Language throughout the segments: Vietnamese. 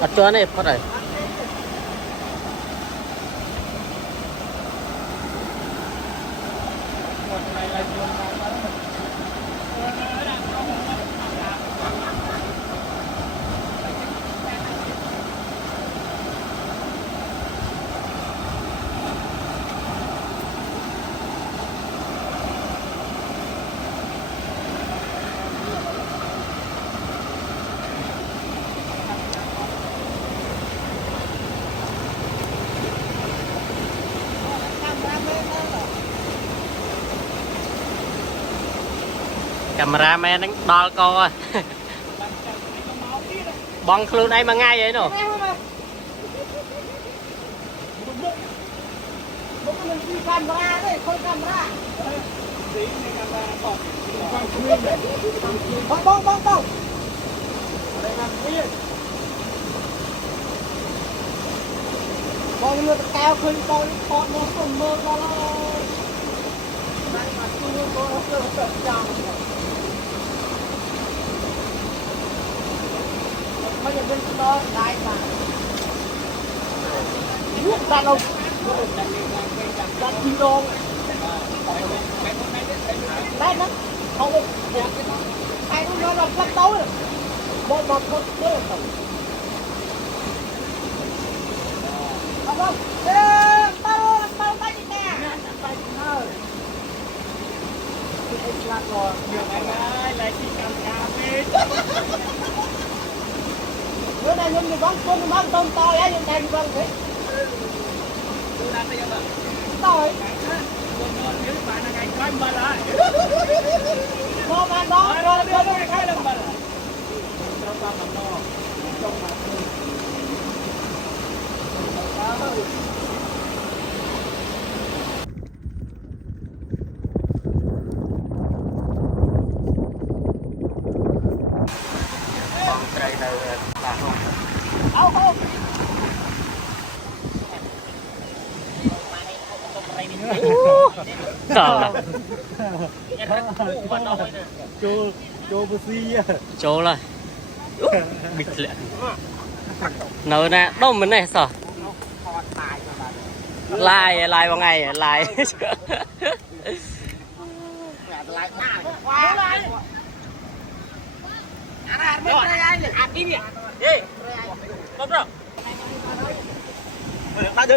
ở chỗ này phát rồi camera man đánh đo co bong luôn đây mà ngay vậy nè camera đấy không camera bong bong lượt cao khơi bong con nó còn mơ ra lo đây mà tôi nó chồng bây giờ bên đó đại mà nước ta đâu đặt đi đâu đây nó không ai nó làm lắc tối rồi một thế là không không bao tay đi nè tay đi nơi cái lắc rồi nhiều anh ơi lại đi cầm cà phê bữa nay nhân đi bắn tôm to á nhân đây đi bắn thế rồi nếu bạn là ngày coi mà lại nó mà đó rồi nó khai làm bạn trong ba mặt to trong mặt trời Chô bơ xi chỗ là bịt lẹ nở nè đâu mình này sao lai vào ngày lai ba đi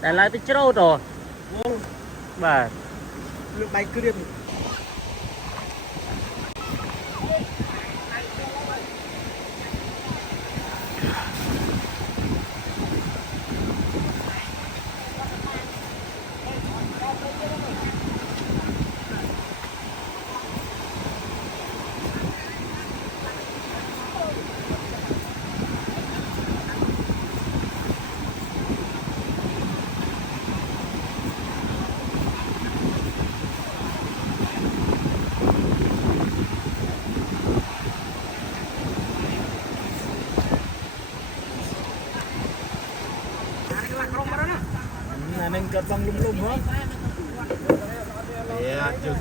để lại cái chỗ rồi bà lượng bay cứ điên nên cất băng lum hết. Dạ, chưa